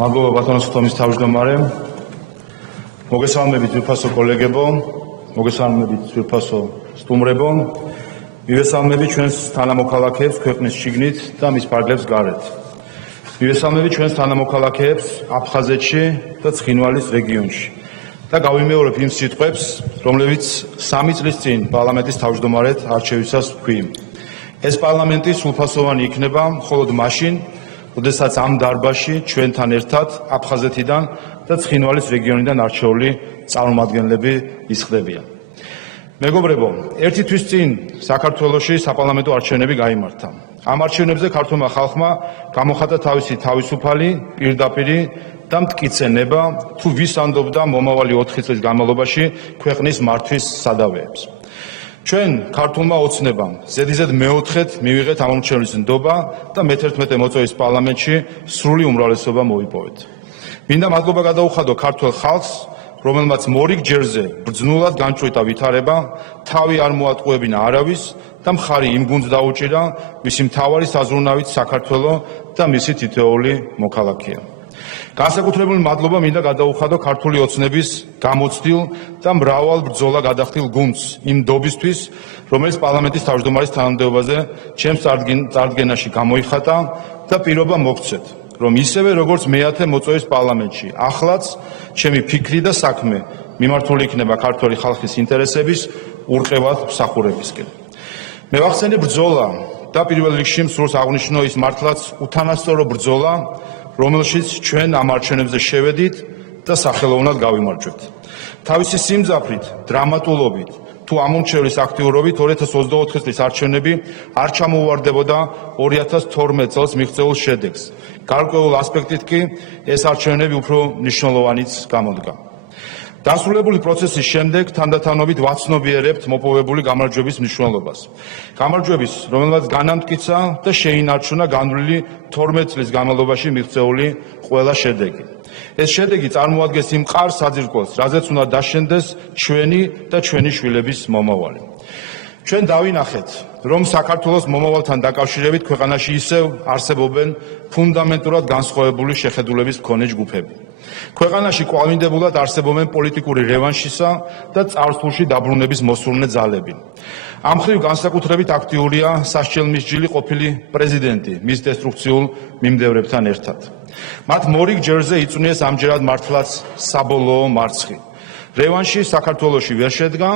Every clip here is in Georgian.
მადლობა ბატონო სხდომის თავმჯდომარე. მოგესალმებით ძვირფასო კოლეგებო, მოგესალმებით ძვირფასო სტუმრებო. მივესალმებით ჩვენს თანამოქალაქეებს ქვეყნის შიგნით და მის ფარგლებს გარეთ. მივესალმებით ჩვენს თანამოქალაქეებს აფხაზეთში და ცხინვალის რეგიონში. და გავიმეორებ იმ სიტყვებს, რომლებიც 3 წლის წინ პარლამენტის თავმჯდომარედ არჩევისას ვქვი. ეს პარლამენტი სრულფასოვანი იქნება მხოლოდ მაშინ, როდესაც ამ დარბაზში ჩვენთან ერთად აფხაზეთიდან და ცხინვალის რეგიონიდან არჩეული წარმომადგენლები ისხდებიან. მეგობრებო, ერთი თვის წინ საქართველოში საპარლამენტო არჩევნები გაიმართა. ამ არჩევნებზე ქართულმა ხალხმა გამოხატა თავისი თავისუფალი, პირდაპირი და მტკიცე ნება, თუ ვის ანდობდა მომავალი 4 წლის განმავლობაში ქვეყნის მართვის სადავეებს. ჩვენ ქართულმა ოცნებამ ზედიზედ მეოთხედ მივიღეთ ამ არჩევნის ნდობა და მე-11 მოწვევის პარლამენტში სრული უმრავლესობა მოიპოვეთ. მინდა მადლობა გადაუხადო ქართულ ხალხს, რომელმაც მორიგ ჯერზე ბრძნულად განჭვრიტა ვითარება, თავი არ მოატყუებინა არავის და მხარი იმ გუნდს დაუჭირა, მისი მთავარი საზრუნავით საქართველო და მისი თითოეული მოქალაქეა. განსაკუთრებული მადლობა მინდა გადაუხადო ქართული ოცნების გამოცდილ და მრავალ ბრძოლა გადახდილ გუნდს იმ ნდობისთვის, რომელიც პარლამენტის თავმჯდომარის თანამდებობაზე ჩემს წარდგენაში გამოიხატა და პირობა მოგცეთ, რომ ისევე როგორც მე-10 მოწვევის პარლამენტში, ახლაც ჩემი ფიქრი და საქმე მიმართული იქნება ქართული ხალხის ინტერესების ურყევად მსახურებისკენ. მე ვახსენე ბრძოლა და პირველ რიგში მსურს აღნიშნო ის მართლაც უთანასწორო ბრძოლა, რომელშიც ჩვენ ამ არჩევნებზე შევედით და სახელოვნად გავიმარჯვეთ. თავისი სიმძაფრით, დრამატულობით თუ ამომრჩევლის აქტიურობით 2024 წლის არჩევნები არ ჩამოუვარდებოდა 2012 წელს მიღწეულ შედეგს. გარკვეულ ასპექტით კი ეს არჩევნები უფრო მნიშვნელოვანიც გამოდგა. დასრულებული პროცესის შემდეგ თანდათანობით ვაცნობიერებთ მოპოვებული გამარჯვების მნიშვნელობას. გამარჯვების, რომელმაც განამტკიცა და შეინარჩუნა განვლილი 12 წლის განმავლობაში მიღწეული ყველა შედეგი. ეს შედეგი წარმოადგენს იმ მყარ საძირკველს, რაზეც უნდა დაშენდეს ჩვენი და ჩვენი შვილების მომავალი. ჩვენ დავინახეთ, რომ საქართველოს მომავალთან დაკავშირებით ქვეყანაში ისევ არსებობენ ფუნდამენტურად განსხვავებული შეხედულების მქონე ჯგუფები. ქვეყანაში კვალინდებულად არსებობენ პოლიტიკური რევანშისა და წარსულში დაბრუნების მოსურნე ძალები. ამ მხრივ განსაკუთრებით აქტიურია სასჯელმისჯილი ყოფილი პრეზიდენტი მის დესტრუქციულ მიმდევრებთან ერთად. მათ მორიგ ჯერზე იწვნიეს ამჯერად მართლაც საბოლოო მარცხი. რევანში საქართველოში ვერ შედგა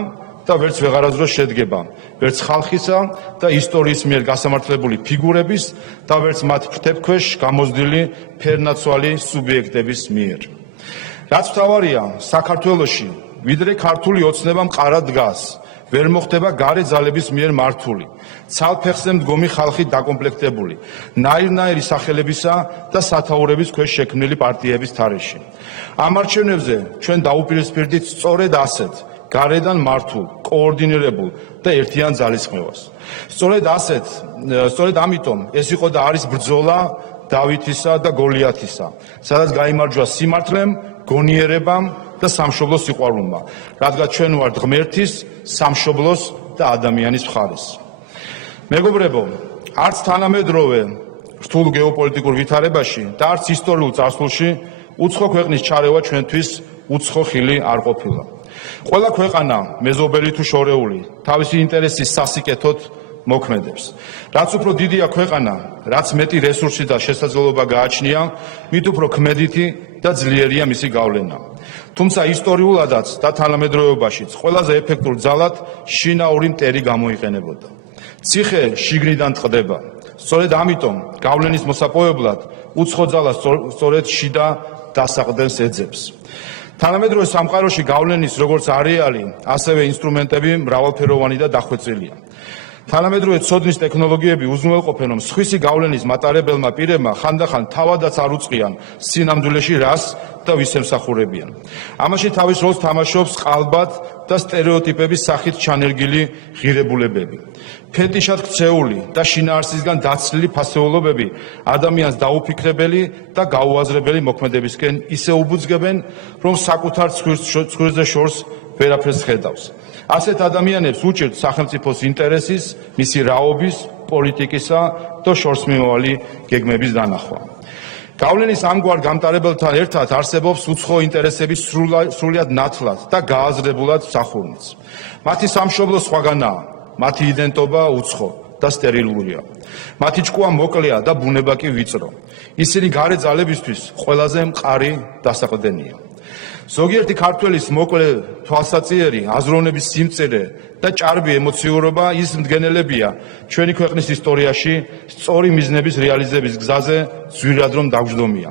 და ვერც ვეღარასდროს შედგება, ვერც ხალხისა და ისტორიის მიერ გასამართლებული ფიგურების და ვერც მათ ფრთებქვეშ გამოზრდილი ფერნაცვალი სუბიექტების მიერ. რაც მთავარია, საქართველოში, ვიდრე ქართული ოცნება მყარად დგას, ვერ მოხდება გარე ძალების მიერ მართული, ცალფეხზე მდგომი ხალხით დაკომპლექტებული, ნაირ-ნაირი სახელებისა და სათაურების ქვეშ შექმნილი პარტიების თარეში. ამ არჩევნებზე ჩვენ დაუპირისპირდით სწორედ ასეთ გარედან მართულ, კოორდინირებულ და ერთიან ძალისხმევას. სწორედ ამიტომ ეს იყო და არის ბრძოლა დავითისა და გოლიათისა, სადაც გაიმარჯვა სიმართლემ, გონიერებამ და სამშობლოს სიყვარულმა, რადგან ჩვენ ვართ ღმერთის, სამშობლოს და ადამიანის მხარეს. მეგობრებო, არც თანამედროვე რთულ გეოპოლიტიკურ ვითარებაში და არც ისტორიულ წარსულში უცხო ქვეყნის ჩარევა ჩვენთვის უცხო ხილი არ ყოფილა. ყველა ქვეყანა, მეზობელი თუ შორეული, თავისი ინტერესის სასიკეთოდ მოქმედებს. რაც უფრო დიდია ქვეყანა, რაც მეტი რესურსი და შესაძლებლობა გააჩნია, მით უფრო ქმედითი და ძლიერია მისი გავლენა. თუმცა ისტორიულადაც და თანამედროვეობაშიც ყველაზე ეფექტურ ძალად შინაური მტერი გამოიყენებოდა. ციხე შიგნიდან წყდება. სწორედ ამიტომ გავლენის მოსაპოვებლად უცხო ძალა სწორედ შიდა დასაყრდენს ეძებს. თანამედროვე სამყაროში გავლენის როგორც არეალი, ასევე ინსტრუმენტები მრავალფეროვანი და დახვეწილია. თანამედროვე ცოდნის ტექნოლოგიები უზრუნველყოფენ, რომ სხვისი გავლენის მატარებელმა პირებმა ხანდახან თავადაც არ უწყიან სინამდვილეში რას და ვის ემსახურებიან. ამაში თავის როლს თამაშობს ყალბად და სტერეოტიპების სახით ჩანერგილი ღირებულებები. ფეტიშად ქცეული და შინაარსისგან დაცლილი ფასეულობები ადამიანს დაუფიქრებელი და გაუაზრებელი მოქმედებისკენ ისე უბუძგებენ, რომ საკუთარ ცხვირზე შორს ვერაფერს ხედავს. ასეთ ადამიანებს უჭირთ სახელმწიფოს ინტერესის, მისი რაობის, პოლიტიკისა და შორსმიმავალი გეგმების დანახვა. გავლენის ამგვარ გამტარებელთან ერთად არსებობს უცხო ინტერესების სრულიად ნათლად და გააზრებულად მსახურნიც. მათი სამშობლო სხვაგანაა, მათი იდენტობა უცხო და სტერილურია. მათი ჭკუა მოკლეა და ბუნება კი ვიწრო. ისინი გარე ძალებისთვის ყველაზე მყარი დასაყრდენია. ზოგიერთი ქართველის მოკლე თვალსაწიერი, აზროვნების სიმწირე და ჭარბი ემოციურობა ის მდგენელებია ჩვენი ქვეყნის ისტორიაში სწორი მიზნების რეალიზების გზაზე ძვირად რომ დაგვჯდომია.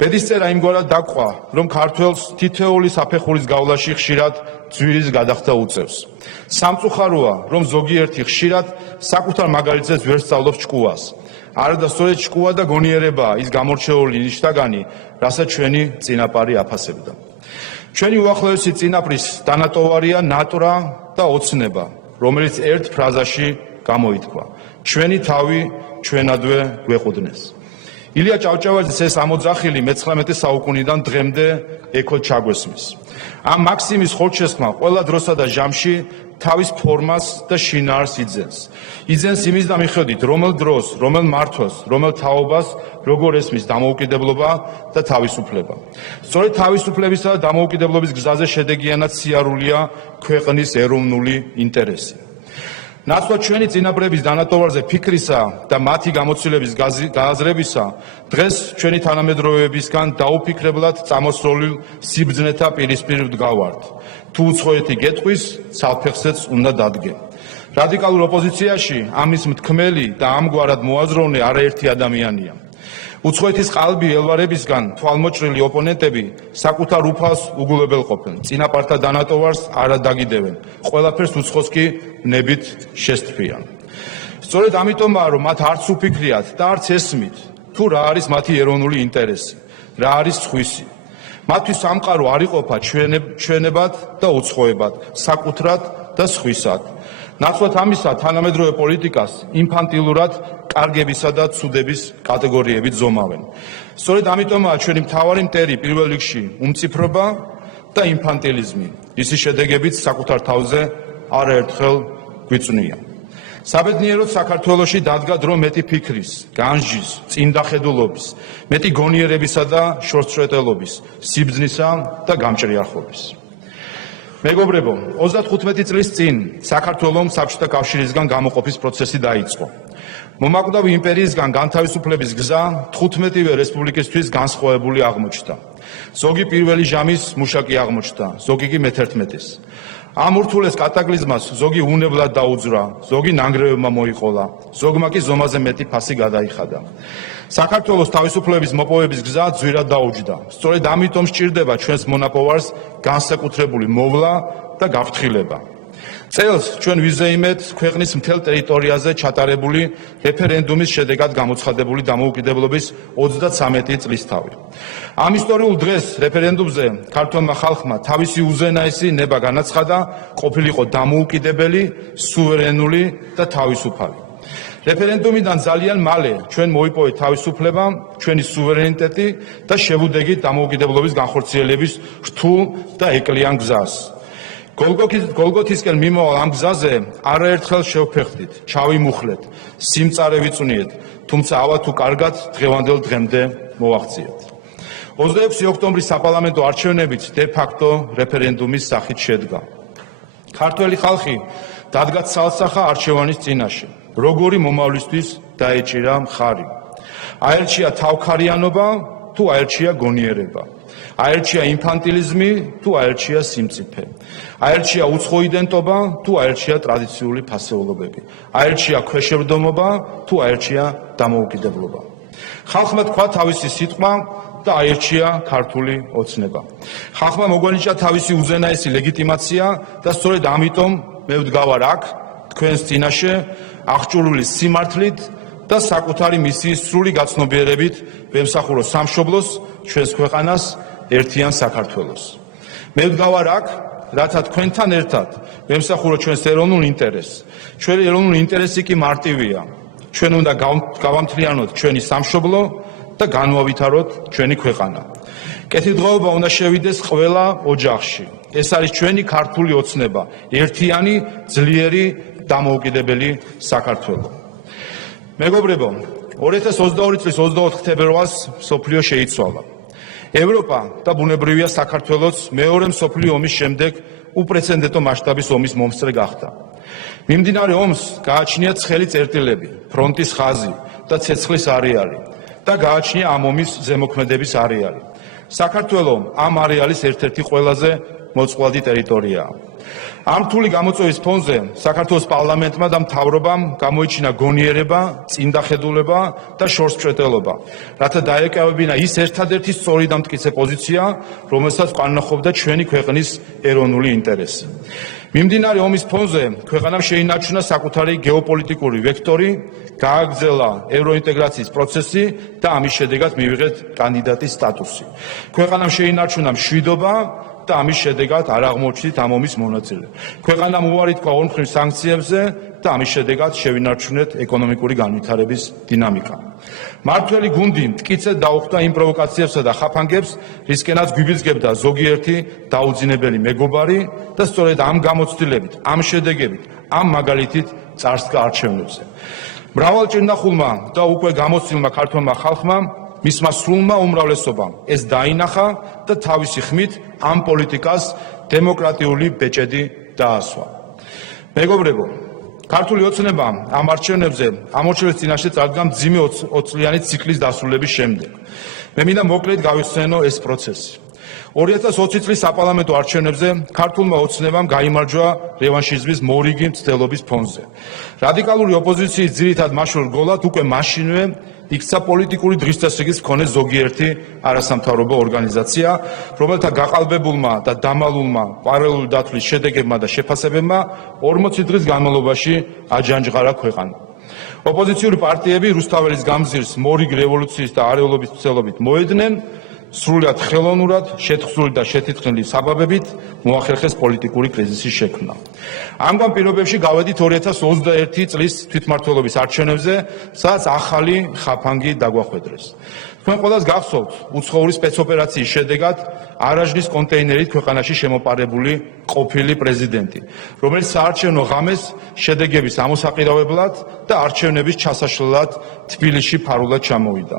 ბედისწერა იმგვარად დაგყვა, რომ ქართველს თითოეული საფეხურის გავლაში ხშირად ძვირის გადახდა უწევს. სამწუხაროა, რომ ზოგიერთი ხშირად საკუთარ მაგალითზე ვერ სწავლობს ჭკუას. არადა სწორედ ჭკუა და გონიერებაა ის გამორჩეული ნიშნაგანი, რასაც ჩვენი წინაპარი აფასებდა. ჩვენი უახლოესი წინაპრის დანატოვარია ნატვრა და ოცნება, რომელიც ერთ ფრაზაში გამოითქვა: ჩვენი თავი ჩვენადვე გვეყუდნეს. ილია ჭავჭავაძის ეს ამოძახილი მე-19 საუკუნიდან დღემდე ექო ჩაგვესმის. ამ მაქსიმის ხორჩესხმა ყველა დროსა და ჟამში თავის ფორმას და შინაარს იძენს. იძენს იმის და მიხედვით, რომელ დროს, რომელ მმართველს, რომელ თაობას, როგორ ესმის დამოუკიდებლობა და თავისუფლება. სწორედ თავისუფლებისა და დამოუკიდებლობის გზაზე შედეგიანად სიარულია ქვეყნის ეროვნული ინტერესი. ნაცვლად ჩვენი წინაპრების დანატოვარზე ფიქრისა და მათი გამოცდილების გააზრებისა, დღეს ჩვენი თანამედროვეებისგან დაუფიქრებლად წამოსროლილ სიბრძნეთა პირისპირ ვდგავართ. თუ უცხოეთი გეტყვის, ცალფეხზეც უნდა დადგე. რადიკალურ ოპოზიციაში ამის მთქმელი და ამგვარად მოაზროვნე არაერთი ადამიანია. უცხოეთის ყალბი ელვარებისგან თვალმოჭრილი ოპონენტები საკუთარ უფალს უგულებელყოფენ, წინაპართა დანატოვარს არ დაგიდევენ, ყველაფერს უცხოს კი ნებით შესთფიან. სწორედ ამიტომაა, რომ მათ არც უფიქრიათ და არც ესმით, თუ რა არის მათი ეროვნული ინტერესი, რა არის სხვისი. მათთვის სამყარო არ იყოფა ჩვენებად და უცხოებად, საკუთრად და სხვისად. ნაცვლად ამისა თანამედროვე პოლიტიკას ინფანტილურად კარგებისა და ცუდების კატეგორიებით ზომავენ. სწორედ ამიტომაა ჩვენი მთავარი მტერი პირველ რიგში უმციფრობა და ინფანტილიზმი, ისი შედეგებიც საკუთარ თავზე არაერთხელ გვიწვნია. საბედნიეროდ საქართველოში დადგა დრო მეტი ფიქრის, განსჯის, წინდახედულობის, მეტი გონიერებისა და შორსწრეტელობის, სიბრძნისა და გამჭრიახობის. მეგობრებო, 35 წლის წინ საქართველოს საბჭოთა კავშირისგან გამოყოფის პროცესი დაიწყო. მომაკვდავი იმპერიისგან განთავისუფლების გზა 15-ვე რესპუბლიკისთვის განსხვავებული აღმოჩნდა. ზოგი პირველი ჟამის მუშაკი აღმოჩნდა, ზოგი კი მე-11-ის. ამ ურთულეს კატაკლიზმას ზოგი უნებლად დაუძვრა, ზოგი ნანგრევებმა მოიყოლა, ზოგმა კი ზომაზე მეტი ფასი გადაიხადა. საქართველოს თავისუფლების მოპოვების გზა ძვირად დაუჯდა. სწორედ ამიტომ სჭირდება ჩვენს მონაპოვარს განსაკუთრებული მოვლა და გაფრთხილება. წელს ჩვენ ვიზეიმეთ ქვეყნის მთელ ტერიტორიაზე ჩატარებული რეფერენდუმის შედეგად გამოცხადებული დამოუკიდებლობის 33 წლისთავი. ამ ისტორიულ დღეს რეფერენდუმზე ქართველმა ხალხმა თავისი უზენაესი ნება განაცხადა, ყოფილიყო დამოუკიდებელი, სუვერენული და თავისუფალი. რეფერენდუმიდან ძალიან მალე ჩვენ მოიპოვეთ თავისუფლება, ჩვენი სუვერენიტეტი და შევუდეგით დამოუკიდებლობის განხორციელების რთულ და ეკლიან გზას. გოლგოთისკენ მიმავალ ამ გზაზე არაერთხელ შევფერხდით, ჩავიმუხლეთ, სიმწარე ვიწვნიეთ, თუმცა ავა თუ კარგად დღევანდელ დღემდე მოვაღწიეთ. 26 ოქტომბრის საპარლამენტო არჩევნებით დე-ფაქტო რეფერენდუმის სახით შედგა. ქართველი ხალხი დადგა ცალსახა არჩევანის წინაშე. როგორი მომავლისთვის დაეჭირა მხარი. აერჩია თავქარიანობა თუ აერჩია გონიერება. აერჩია ინფანტილიზმი თუ აერჩია სიმწიფე. აერჩია უცხო იდენტობა თუ აერჩია ტრადიციული ფასეულობები. აერჩია ქვეშევრდომობა თუ აერჩია დამოუკიდებლობა. ხალხმა თქვა თავისი სიტყვა და აერჩია ქართული ოცნება. ხალხმა მოგვანიჭა თავისი უზენაესი ლეგიტიმაცია და სწორედ ამიტომ მე ვდგავარ აქ თქვენს წინაშე აღჭურვილი სიმართლით და საკუთარი მისიის სრული გაცნობიერებით ვემსახურო სამშობლოს, ჩვენს ქვეყანას, ერთიან საქართველოს. მე ვდგავარ აქ, რათა თქვენთან ერთად ვემსახურო ჩვენს ეროვნულ ინტერესს. ჩვენი ეროვნული ინტერესი კი მარტივია. ჩვენ უნდა გავამთლიანოთ ჩვენი სამშობლო და განვავითაროთ ჩვენი ქვეყანა. კეთილდღეობა უნდა შევიდეს ყველა ოჯახში. ეს არის ჩვენი ქართული ოცნება, ერთიანი, ძლიერი, დამოუკიდებელი საქართველო. მეგობრებო, 2022 წლის 24 თებერვალს მსოფლიო შეიცვალა. ევროპა და ბუნებრივია საქართველოს მეორე მსოფლიო ომის შემდეგ უპრეცედენტო მასშტაბის ომის მომსწრე გახდა. მიმდინარე ომს გააჩნია ცხელი წერტილები, ფრონტის ხაზი და ცეცხლის არეალი და გააჩნია ამ ომის ზემოქმედების არეალი. საქართველო ამ არეალის ერთ-ერთი ყველაზე მოწყვლადი ტერიტორიაა. ამ რთული გამოწვევის ფონზე საქართველოს პარლამენტმა და მთავრობამ გამოიჩინა გონიერება, წინდახედულება და შორსმჭრეტელობა, რათა დაეკავებინა ის ერთადერთი სწორი და მტკიცე პოზიცია, რომელსაც განახობდა ჩვენი ქვეყნის ეროვნული ინტერესი. მიმდინარე ომის ფონზე ქვეყანამ შეინარჩუნა საკუთარი გეოპოლიტიკური ვექტორი, გააგრძელა ევროინტეგრაციის პროცესი და ამის შედეგად მივიღეთ კანდიდატის სტატუსი. ქვეყანამ შეინარჩუნა მშვიდობა და ამის შედეგად არ აღმოჩნდით ამ ომის მონაწილე. ქვეყანამ უარი თქვა ორმხრივ სანქციებზე და ამის შედეგად შევინარჩუნეთ ეკონომიკური განვითარების დინამიკა. მართველი გუნდი მტკიცედ დაუხვდა იმ პროვოკაციებსა და ხაფანგებს, რისკენაც გვიბიძგებდა ზოგიერთი დაუძინებელი მეგობარი და სწორედ ამ გამოცდილებით, ამ შედეგებით, ამ მაგალითით წარსდგა არჩევნებზე. მრავალჭირნახულმა და უკვე გამოცდილმა ქართველმა ხალხმა მისმა სრულმა უმრავლესობამ ეს დაინახა და თავისი ხმით ამ პოლიტიკას დემოკრატიული ბეჭედი დაასვა. მეგობრებო, ქართული ოცნება ამ არჩევნებზე ამორჩევის წინაშე წარდგა მძიმე 20 წლიანი ციკლის დასრულების შემდეგ. მე მინდა მოკლედ გავიხსენო ეს პროცესი. 2020 წლის საპარლამენტო არჩევნებზე ქართულმა ოცნებამ გაიმარჯვა რევანშიზმის მორიგი მცდელობის ფონზე. რადიკალური ოპოზიციის ძირითად მაშურ რგოლად უკვე მაშინვე იქცა პოლიტიკური დღისწესრიგის მქონე ზოგიერთი არასამთავრობო ორგანიზაცია, რომელთა გაყალბებულმა და დამალულმა პარალელური დათვლის შედეგებმა და შეფასებებმა 40 დღის განმავლობაში აჯანჯღარა ქვეყანა. ოპოზიციური პარტიები რუსთაველის გამზირს მორიგ რევოლუციის და არეულობის მცდელობით მოედნენ, სრულად ხელოვნურად, შეთხზული და შეთითხნილი საბაბებით მოახერხეს პოლიტიკური კრიზისის შექმნა. ამგვარ პირობებში გავედით 2021 წლის თვითმმართველობის არჩევნებზე, სადაც ახალი ხაფანგი დაგვახვედრეს. თქვენ ყველას გახსოვთ უცხოური სპეცოპერაციის შედეგად არაჟნის კონტეინერით ქვეყანაში შემოპარებული ყოფილი პრეზიდენტი, რომელიც საარჩევნო ღამეს შედეგების ამოსაყირავებლად და არჩევნების ჩასაშლელად თბილისში ფარულად ჩამოვიდა.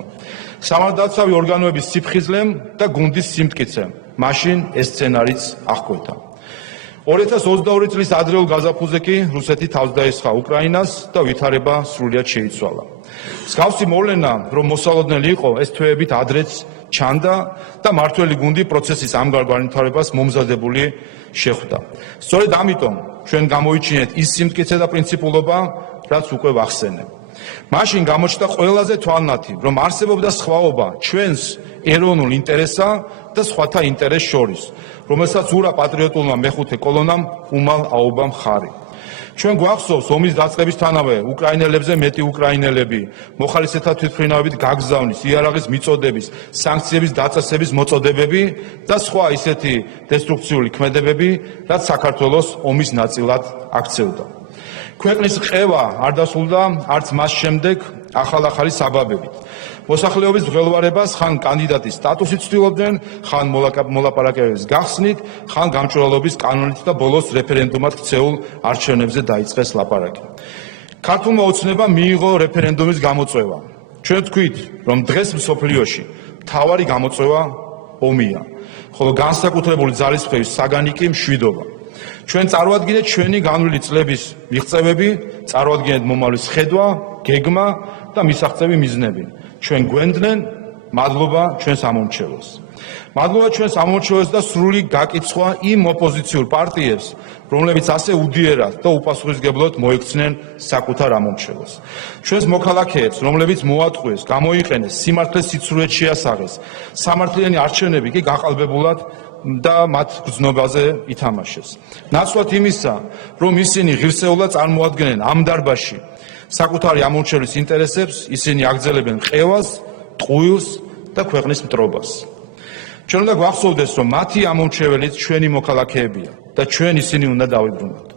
სამართალდაცვი ორგანოების სიფხიზლემ და გუნდის სიმტკიცემ მაშინ ეს სცენარიც აღკვეთა. 2022 წლის ადრეულ გაზაფხულზე კი რუსეთი თავს დაესხა უკრაინას და ვითარება სრულიად შეიცვალა. მსგავსი მოვლენა, რომ მოსალოდნელი იყო, ეს თვეებით ადრეც ჩანდა და მართველი გუნდი პროცესის ამგვარ განვითარებას მომზადებული შეხვდა. სწორედ ამიტომ ჩვენ გამოიჩინეთ ის სიმტკიცე და პრინციპულობა, რაც უკვე ვახსენე. მაშინ გამოჩნდა ყველაზე თვალნათი, რომ არსებობდა სხვაობა ჩვენს ეროვნულ ინტერესსა და სხვათა ინტერესს შორის, რომელსაც ურა პატრიოტულმა მეხუთე კოლონამ უმალ აუბა მხარი. ჩვენ გვახსოვს ომის დაწყებისთანავე უკრაინელებზე მეტი უკრაინელები, მოხალისეთა თვითმფრინავებით გაგზავნის, იარაღის მიწოდების, სანქციების დაწესების მოწოდებები და სხვა ისეთი დესტრუქციული ქმედებები, რაც საქართველოს ომის ნაწილად აქცევდა. ქვეყნის ყევა არ დასრულდა არც მას შემდეგ ახალ-ახალი საბაბებით. მოსახლეობის მღელვარებას ხან კანდიდატის სტატუსით ცდილობდნენ, ხან მოლაპარაკებების გახსნით, ხან გამჭვირვალობის კანონით და ბოლოს რეფერენდუმად ქცეულ არჩევნებზე დაიწყეს ლაპარაკი. ქართულმა ოცნებამ მიიღო რეფერენდუმის გამოწვევა. ჩვენ ვთქვით, რომ დღეს მსოფლიოში მთავარი გამოწვევა ომია, ხოლო განსაკუთრებული ძალისხმევის საგანი კი მშვიდობა. ჩვენ წარვადგინეთ ჩვენი განვლილი წლების მიღწევები, წარვადგინეთ მომავლის ხედვა, გეგმა და მისაღწევი მიზნები. ჩვენ გვენდნენ, მადლობა ჩვენს ამომრჩეველს. მადლობა ჩვენს ამომრჩეველს და სრული გაკიცხვა იმ ოპოზიციურ პარტიებს, რომლებიც ასე უდიერად და უპასუხისმგებლოდ მოიქცნენ საკუთარ ამომრჩეველს. ჩვენს მოქალაქეებს, რომლებიც მოატყუეს, გამოიყენეს, სიმართლეს სიცრუეც შეასაღეს, სამართლიანი არჩევნები კი გაყალბებულად და მათ გრძნობაზე ითამაშეს. ნაცვლად იმისა, რომ ისინი ღირსეულად წარმოადგენენ ამ დარბაზში საკუთარი ამორჩევლის ინტერესებს, ისინი აგრძელებენ ყევას, ტყუილს და ქვეყნის მტრობას. ჩვენ უნდა გვახსოვდეს, რომ მათი ამორჩეველიც ჩვენი მოქალაქეებია და ჩვენ ისინი უნდა დავიბრუნოთ.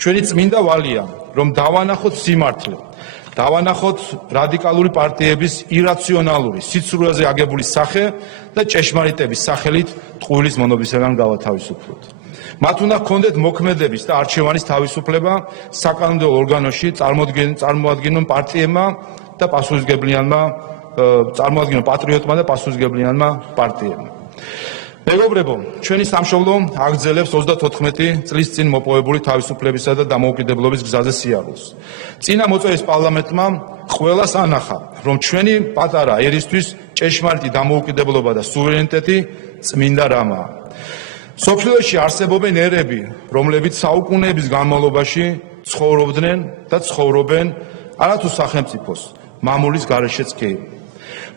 ჩვენი წმინდა ვალია, რომ დავანახოთ სიმართლე, დავანახოთ რადიკალური პარტიების ირაციონალური, სიცრუეზე აგებული სახე და ჭეშმარიტების სახელით ტყუილის მონობისგან გავათავისუფლოთ. მათ უნდა ჰქონდეთ მოქმედების და არჩევანის თავისუფლება საკანონმდებლო ორგანოში წარმოადგენენ პარტიებმა და პასუხისმგებლიანმა წარმოადგინო პატრიოტმა და პასუხისმგებლიანმა პარტიებმა. მეგობრებო, ჩვენი სამშობლო აგრძელებს 34 წლის წინ მოპოვებული თავისუფლებისა და დამოუკიდებლობის გზაზე სიარულს. წინა მოწვევის პარლამენტმა ყველას ანახა, რომ ჩვენი პატარა ერისთვის ჭეშმარიტი დამოუკიდებლობა და სუვერენიტეტი წმინდა რამაა. სოფლიოში არსებობენ ერები, რომლებიც საუკუნეების განმავლობაში ცხოვრობდნენ და ცხოვრობენ არათუ სახელმწიფოს, მამულის გარეშეც კი.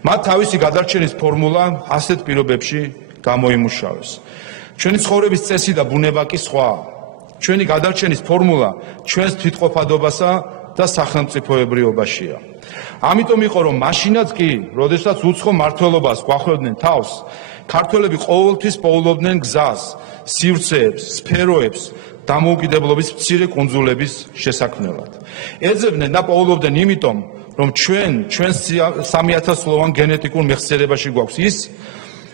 მათ თავისი გადარჩენის ფორმულა ასეთ პირობებში გამოიმუშავეს. ჩვენი ცხოვრების წესი და ბუნება კი სხვაა. ჩვენი გადარჩენის ფორმულა ჩვენს თვითყოფადობასა და სახელმწიფოებრიობაშია. ამიტომ იყო, რომ მაშინაც კი, როდესაც უცხო მმართველობას გვახვევდნენ თავს, ქართველები ყოველთვის პოულობდნენ გზას, სივრცეებს, სფეროებს დამოუკიდებლობის მცირე კუნძულების შესაქმნელად. ეძებდნენ და პოულობდნენ იმიტომ, რომ ჩვენ 3000 სლოვან გენეტიკურ მეხსიერებაში გვაქვს ის,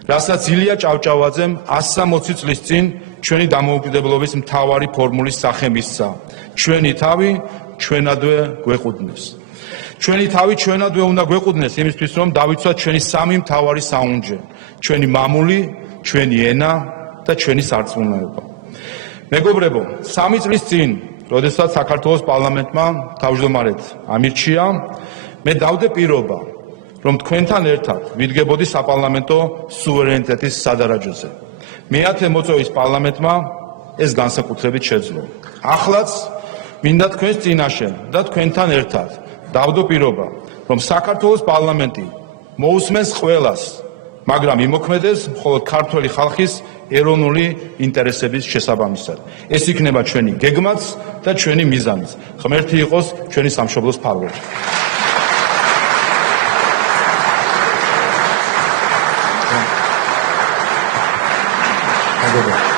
რასაც ილია ჭავჭავაძემ 160 წლის წინ ჩვენი დამოუკიდებლობის მთავარი ფორმულის სახე მისცა. ჩვენი თავი ჩვენადვე გვეყუდნეს. ჩვენი თავი ჩვენადვე უნდა გვეყუდნეს იმისთვის, რომ დავიცვათ ჩვენი სამი მთავარი საუნჯე: ჩვენი მამული, ჩვენი ენა და ჩვენი სარწმუნოება. მეგობრებო, 3 წლის წინ, როდესაც საქართველოს პარლამენტმა თავმჯდომარედ ამირჩია, მე დავდე პირობა, რომ თქვენთან ერთად ვიდგებოდი საპარლამენტო სუვერენიტეტის სადარაჯოზე. მე-10 მოწვევის პარლამენტმა ეს განსაკუთრებით შეძლო. ახლაც მინდა თქვენს წინაშე და თქვენთან ერთად დავდო პირობა, რომ საქართველოს პარლამენტი მოусმენს ყველას, მაგრამ იმოქმედებს მხოლოდ ქართველი ხალხის ეროვნული ინტერესების შესაბამისად. ეს იქნება ჩვენი გეგმაც და ჩვენი მიზანიც. ღმერთი იყოს ჩვენი სამშობლოს ფარველი. Thank you.